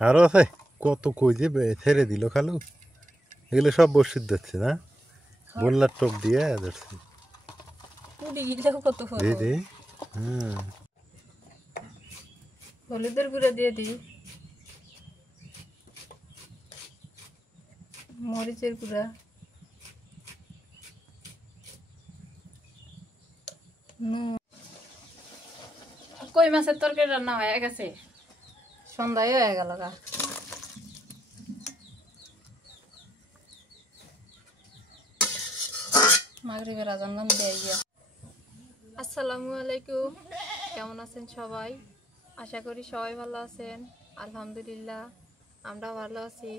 আরো আছে কত কই যে ছেড়ে দিল খালু এগুলো সব বসিয়ে দিচ্ছে না বললার টপ দিয়ে ধরছি দিদি হলুদের গুঁড়া দিয়ে দিই মরিচের গুঁড়া কই মাছের তরকারি রান্না হয়ে গেছে সন্ধ্যায় হয়ে গেল গা মাগরিবের আজান গান দিয়ে গিয়া আসসালামু আলাইকুম কেমন আছেন সবাই আশা করি সবাই ভালো আছেন আলহামদুলিল্লাহ আমরা ভালো আছি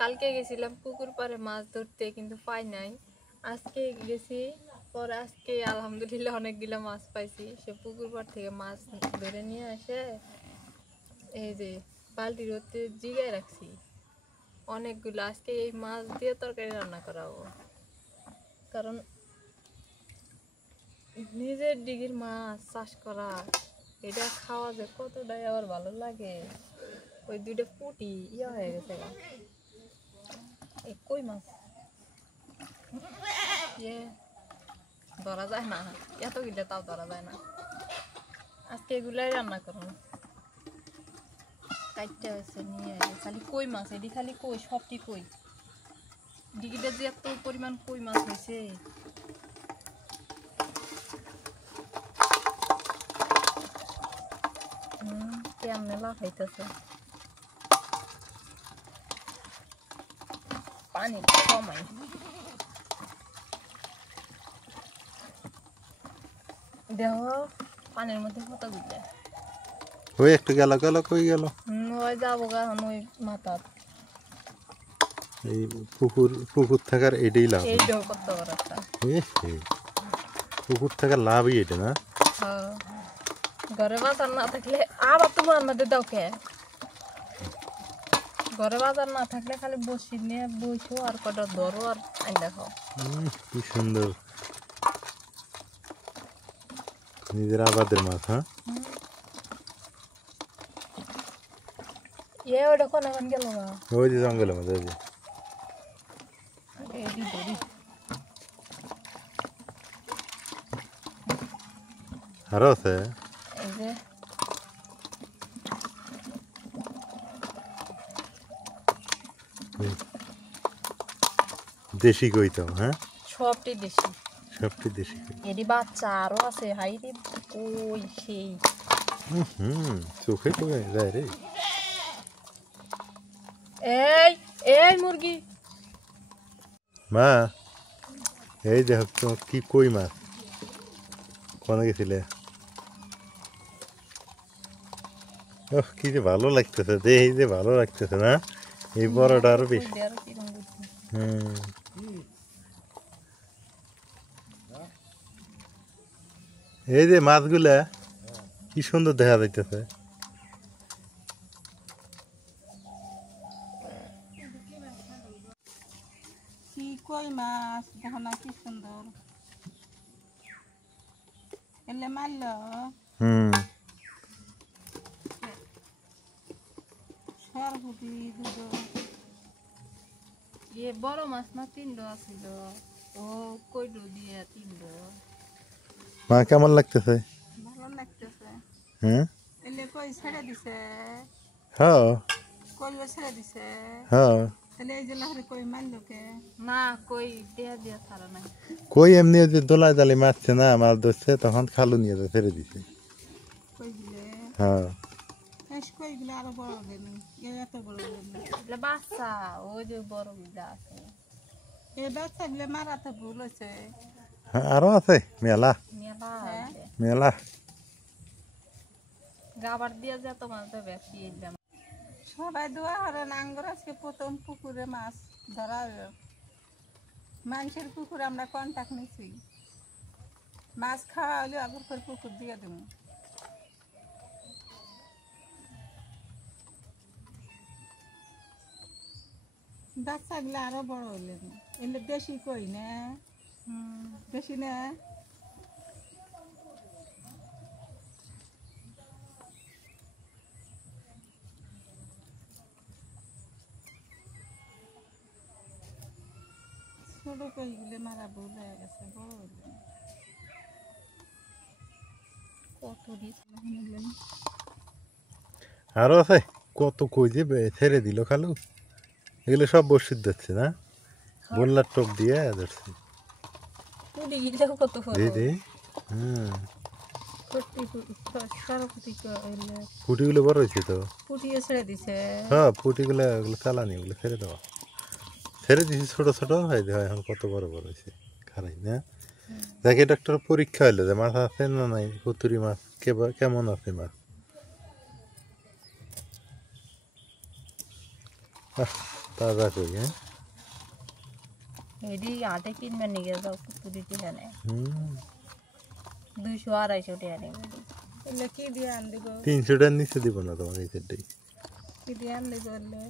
কালকে গেছিলাম পুকুর পাড়ে মাছ ধরতে কিন্তু পাই নাই আজকে গেছি পরে আজকে আলহামদুলিল্লাহ অনেকগুলো মাছ পাইছি সে পুকুর পাড় থেকে মাছ ধরে নিয়ে এসে এই যে বালতির মধ্যে জিগায় রাখছি অনেকগুলো আজকে এই মাছ দিয়ে তরকারি রান্না করাবো কারণ নিজের দিঘির মাছ চাষ করা এটা খাওয়া যে কতটাই আবার ভালো লাগে ওই দুইটা পুটি ইয়া হয়ে গেছে এই কই মাছ ধরা যায় না এত গিলে তাও ধরা যায় না আজকে এগুলাই রান্না করুন কাইটটা হয়েছে নিয়ে খালি কই মাছ এটি খালি কই সবটি কই ডিগিটা যে এত পরিমাণ কই মাছ হয়েছে কেমনে লাফাইতেছে পানি কমাই দেহ পানির মধ্যে কত গুলে ওই একটু গেল গেল কই গেল ওই যাবো গা ওই মাথা এই পুকুর থাকার এটাই লাভ এইটাও কত বড় একটা পুকুর থাকার লাভই এটা না ঘরে বাজার না থাকলে আবার তোমার মধ্যে দাও কে ঘরে বাজার না থাকলে খালি বসি নিয়ে বসো আর কটা ধরো আর আইনা খাও কি সুন্দর নিজের আবাদের মাছ হ্যাঁ ওটা কোন এখন গেল না ওই যে জঙ্গলের মধ্যে ওই যে আরো আছে এই যে দেশি কই তো হ্যাঁ সবটি দেশি কই এডি বাচ্চা আরো আছে হাই রে ওই সেই চোখে টোকে যায় রে এই এই মুরগি মা এই দেখ তো কি কই মাছ কোন গেছিলে ওহ কি যে ভালো লাগতেছে এই যে ভালো লাগতেছে না এই বড়টা আরো বেশি এই যে মাছগুলা কি সুন্দর দেখা যাইতেছে কই মাছ দেখো না কি সুন্দর এলে মারল সরপুটি দুটো ইয়ে বড় মাছ না তিনটো আছিল ও কইডো দিয়ে তিনটো মা কেমন লাগতেছে ভালো লাগতেছে হ্যাঁ এলে কই ছেড়ে দিছে হ্যাঁ কইলো ছেড়ে দিছে হ্যাঁ তাহলে এই যে লাহরে কই মারলো কে না কই দেয়া দিয়া ছাড়া নাই কই এমনি যে দোলায় দালি মারছে না মাছ ধরছে তখন খালু নিয়ে যায় ছেড়ে দিছে কই দিলে হ্যাঁ কই গুলো আরো বড় গেল এত বড় গেল বাচ্চা ওই যে বড় গুলো আছে এই বাচ্চা গুলো মারাতে ভুল হয়েছে আরো আছে মেলা মেলা গাবার দিয়া যা তোমার তো বেশি সবাই দোয়া করেন আঙ্গুর আজকে প্রথম পুকুরে মাছ ধরা মানুষের পুকুরে আমরা কন্টাক্ট নিছি মাছ খাওয়া হলে আগুর করে পুকুর দিয়ে দেবো বাচ্চাগুলো আরো বড় হইলেন এলে দেশি কই না দেশি না কত দিস আরো আছে কত কই যে ছেড়ে দিল খালু এগুলো সব বসির যাচ্ছে না বললার টপ দিয়ে ধরছে পুরি গিলাও কত দিদি হুম সত্যি সারা পুটি পুটিগুলো বড় হয়েছে তো পুটিয়ে ছেড়ে দিছে হ্যাঁ পুটিগুলো ওগুলো চালানি ওগুলো ছেড়ে দেওয়া ছেড়ে দিছি ছোট ছোট হয় এখন কত বড় বড় হয়েছে খারাই না দেখে ডাক্তার পরীক্ষা হইলো যে মাছ আছে না নাই পুতুরি মাছ কেমন আছে মাছ তাজা কই হ্যাঁ এডি আটে কিনবে নিয়ে যাও পুরি কিনে নেয় হুম 200-250 টাকা নেবে এলে কি দিয়ে আন দিব 300 টাকার নিচে দিব না তোমার এই সেটাই কি দিয়ে আন দিব এলে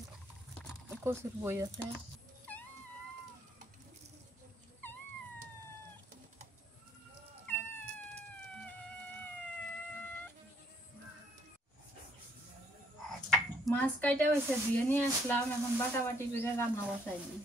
কচুর বই আছে মাছ কাইটা হয়েছে দিয়ে নিয়ে আসলাম এখন বাটাবাটি করে রান্না বসাই দিই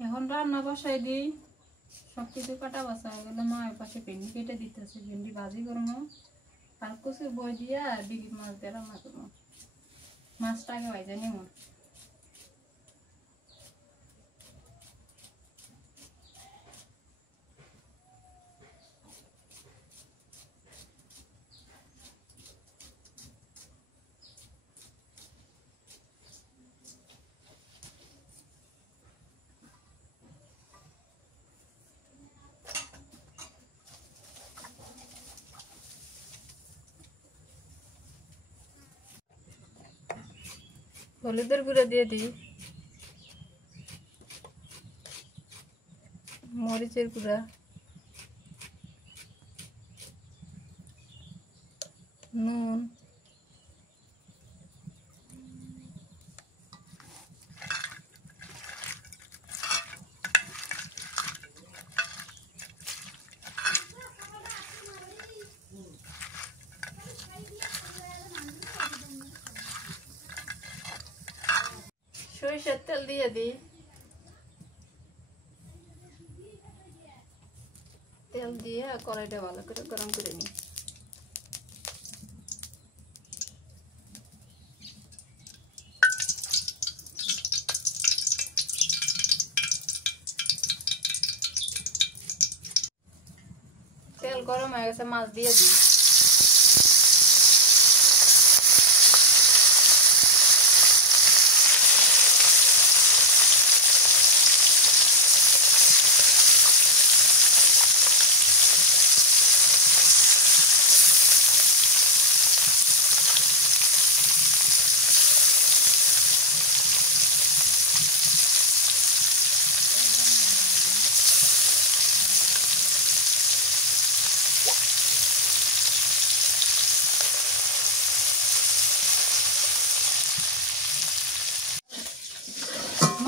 এখন রান্না বসাই দিই সবকিছু কাটা বসা হয়ে গেলে মা পাশে ভেন্ডি কেটে দিতেছে ভেন্ডি ভাজি করবো আর কচুর বই দিয়ে আর ডিগি মাছ দিয়ে রান্না করবো মাছটা আগে ভাইজা নিব হলুদের গুঁড়ো দিয়ে দিই মরিচের গুঁড়া নুন সরিষার তেল দিয়ে দিই তেল দিয়ে কড়াইটা ভালো করে গরম করে নিই তেল গরম হয়ে গেছে মাছ দিয়ে দিই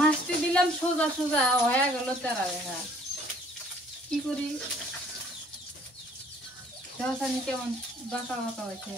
মাছটি দিলাম সোজা সোজা হয়ে গেল তেরা দেখা কি করি দেখানি কেমন বাঁকা বাঁকা হয়েছে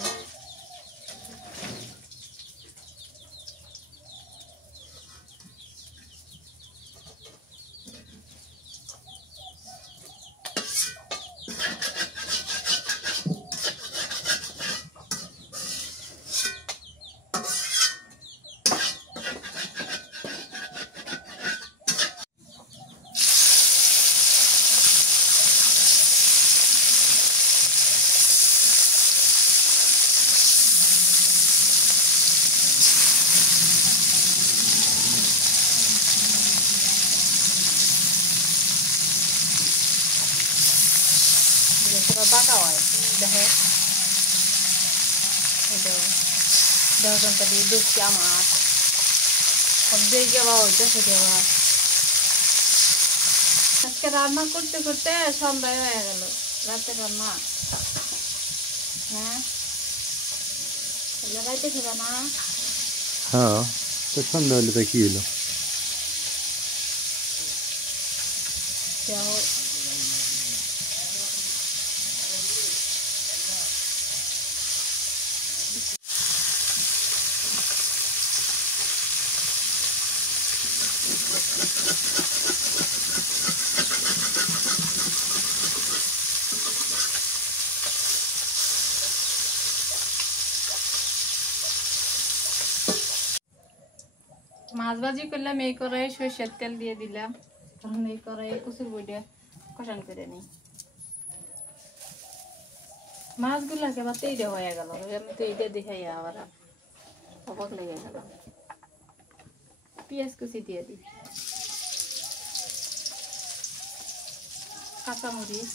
বাঁকা হয় দেখে এটা দশজনটা দিয়ে দুঃখী আমার সব দেখে বা হইতেছে দেওয়া আজকে রান্না করতে করতে সন্ধ্যায় হয়ে গেল রাতে রান্না হ্যাঁ রাইতে খেবা না হ্যাঁ তো সন্ধ্যা হলে তা কি হলো যাও মাছ ভাজি করলাম এই কড়াই সরষের তেল দিয়ে দিলাম তখন এই কড়াই কচুর বইটা কষান করে নিই মাছগুলো একেবারে এইটা হয়ে গেল আমি তো এইটা দেখাই আবার অবাক লেগে গেল পেঁয়াজ কুচি দিয়ে দিই কাঁচামরিচ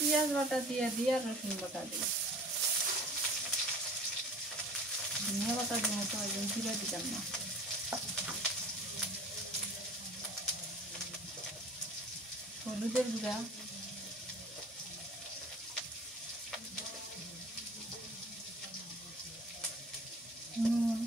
পেঁয়াজ বাটা দিয়ে দিয়ে আর রসুন বাটা দিই ধনিয়া বাটা দিয়ে তো ওই জিরা দিতাম না হলুদের গুঁড়া নুন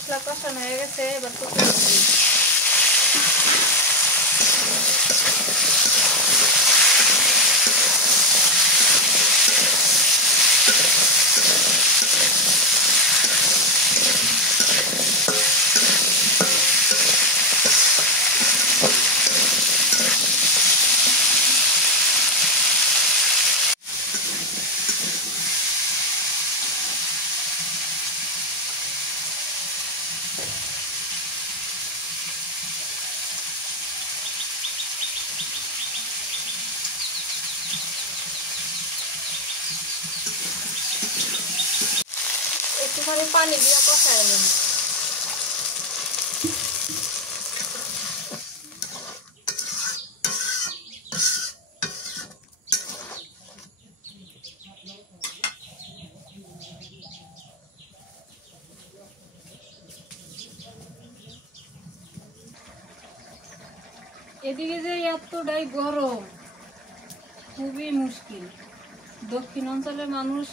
মশলা কষানো হয়ে গেছে এবার কচুর দিই একটুখানি পানি দিয়ে কষায় নিন এদিকে যে এতটাই গরম খুবই মুশকিল দক্ষিণ অঞ্চলের মানুষ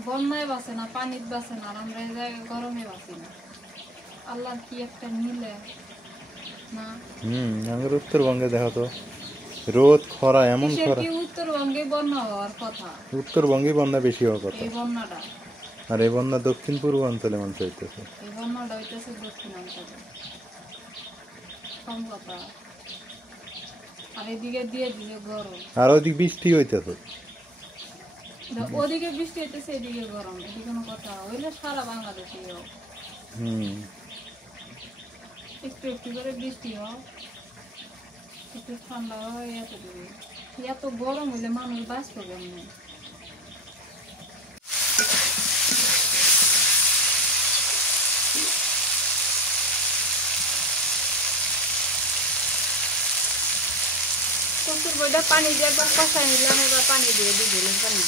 বন্যায় বাঁচে না পানিতে বাঁচে না আর আমরা এই জায়গায় গরমে বাঁচি না আল্লাহর কি একটা মিলে না আমাদের উত্তরবঙ্গে দেখো তো রোদ খরা এমন খরা উত্তরবঙ্গে বন্যা হওয়ার কথা উত্তরবঙ্গে বন্যা বেশি হওয়ার কথা এই বন্যাটা আর এই বন্যা দক্ষিণ পূর্বাঞ্চলে মানুষ হইতেছে এই বন্যাটা হইতেছে দক্ষিণ অঞ্চলে কম কথা আর এদিকে দিয়ে দিলে গরম আর ওদিক বৃষ্টি হইতেছে ওদিকে বৃষ্টি হইতেছে এদিকে গরম এদিকে কোনো কথা হইলে সারা বাংলাদেশে হোক একটু একটু করে বৃষ্টি হোক একটু ঠান্ডা হয় এত গরম হইলে মানুষ বাঁচতে কেমন কচুর বইটা পানি দিয়ে একবার কষাই নিলাম এবার পানি দিয়ে দিলাম পানি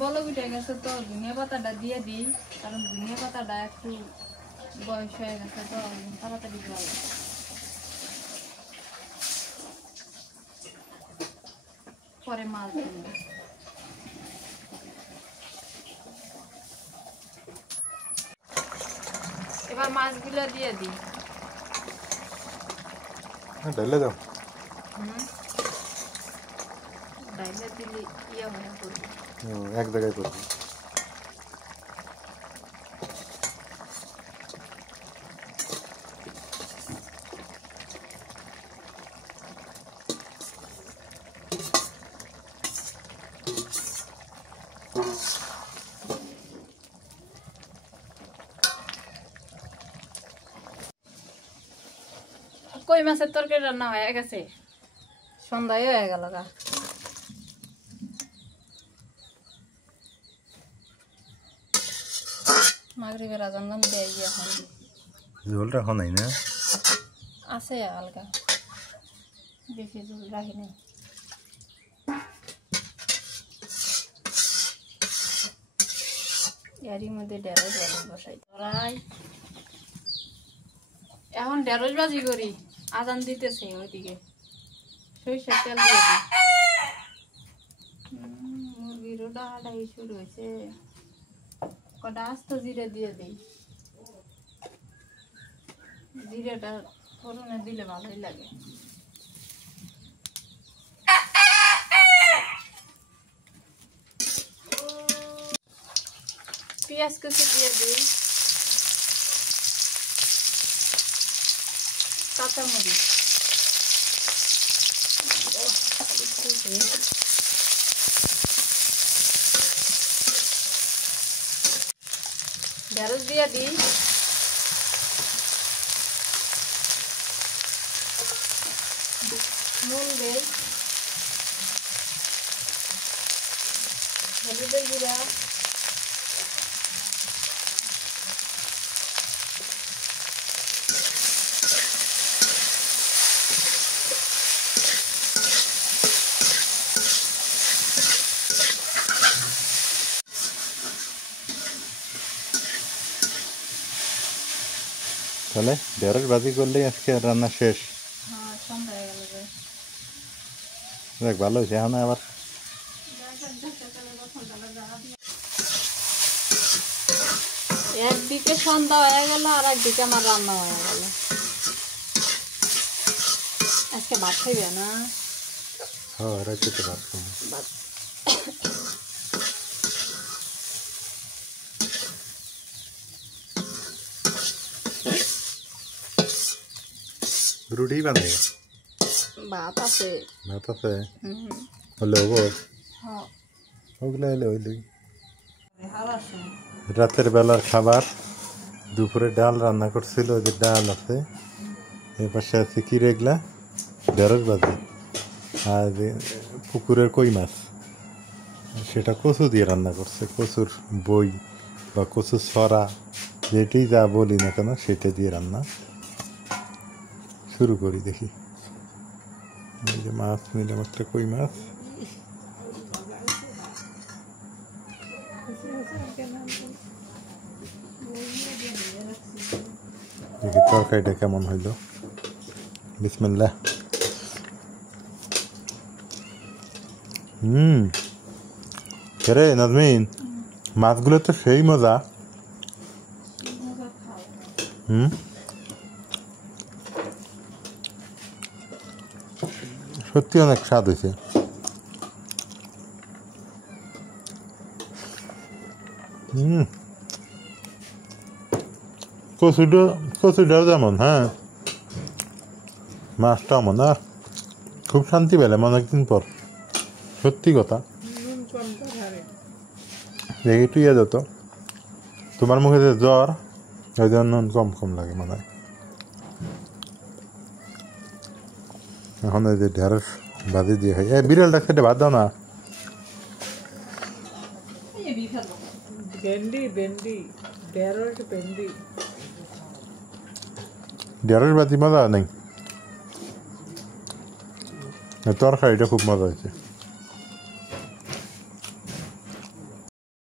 বলো উঠে গেছে তো ধনিয়া পাতাটা দিয়ে দিই কারণ ধনিয়া পাতাটা একটু বয়স হয়ে গেছে তো তাড়াতাড়ি ভালো। পরে মাছ দিন, এবার মাছগুলো দিয়ে দিই। ঢেলে দাও। ডাইলে দিলে ইয়ে মনে করবি, এক জায়গায় করবি। কই মাছের তরকারি রান্না হয়ে গেছে, সন্ধ্যায় হয়ে গেল গা। মাগরিবের আজান দাম দেয় এখন। ঝোলটা হনাই না আছে হালকা, বেশি ঝোল রাখিনি। এরই মধ্যে ঢেঁড়স বাজি বসাই ধরাই। এখন ঢেঁড়স বাজি করি, আজান দিতেছে ওইদিকে। সরিষার তেল দিয়ে দিই। মুরগিরও ডাহাডাহি শুরু হয়েছে, কটা আস্ত জিরে দিয়ে দিই। জিরেটা ফোড়নে দিলে ভালোই লাগে। পেঁয়াজ কুচি দিয়ে দিই, কাঁচামরিচ, ঢেঁড়স দিয়ে দিই। নুন দেই, হলুদের গুঁড়া, তাহলে ঢেঁড়স ভাজি করলেই আজকে রান্না শেষ। হ্যাঁ সন্ধ্যা হয়ে গেল। দেখ ভালো হয়েছে। এখন আবার একদিকে সন্ধ্যা হয়ে গেল আর একদিকে আমার রান্না হয়ে গেল। আজকে ভাত খাইবে না? হ্যাঁ রাখতে তো ভাত খাবো। রুটি বানাই, ভাত আছে। ভাত আছে হলে হবো, হ্যাঁ ওগুলো হলে হইলে। হাল আছে। রাতের বেলার খাবার, দুপুরে ডাল রান্না করছিল, যে ডাল আছে। এর পাশে আছে কি রেগলা ঢেঁড়স ভাজি, আর পুকুরের কই মাছ, সেটা কচু দিয়ে রান্না করছে। কচুর বই বা কচুর ছড়া, যেটাই যা বলি না কেন সেটা দিয়ে রান্না শুরু করি। দেখি এই যে মাছ নিলে মাত্র কই মাছ, দেখি তরকারিটা কেমন হইল। বিসমিল্লাহ। রে নাজমিন, মাছগুলো তো সেই মজা। সত্যি অনেক স্বাদ হয়েছে। কচুটাও যেমন, হ্যাঁ মাছটাও মনে খুব শান্তি পেলাম অনেকদিন পর, সত্যি কথা। দেখি তুই যেত তোমার মুখে যে জ্বর, ওই জন্য নুন কম কম লাগে মনে হয়। এখন ওই যে ঢেঁড়স ভাজি দিয়ে খাই। বিড়ালটা খেতে ভাত দাও না। ঢেঁড়স ভাজি মজা নেই, তরকারিটা খুব মজা হয়েছে।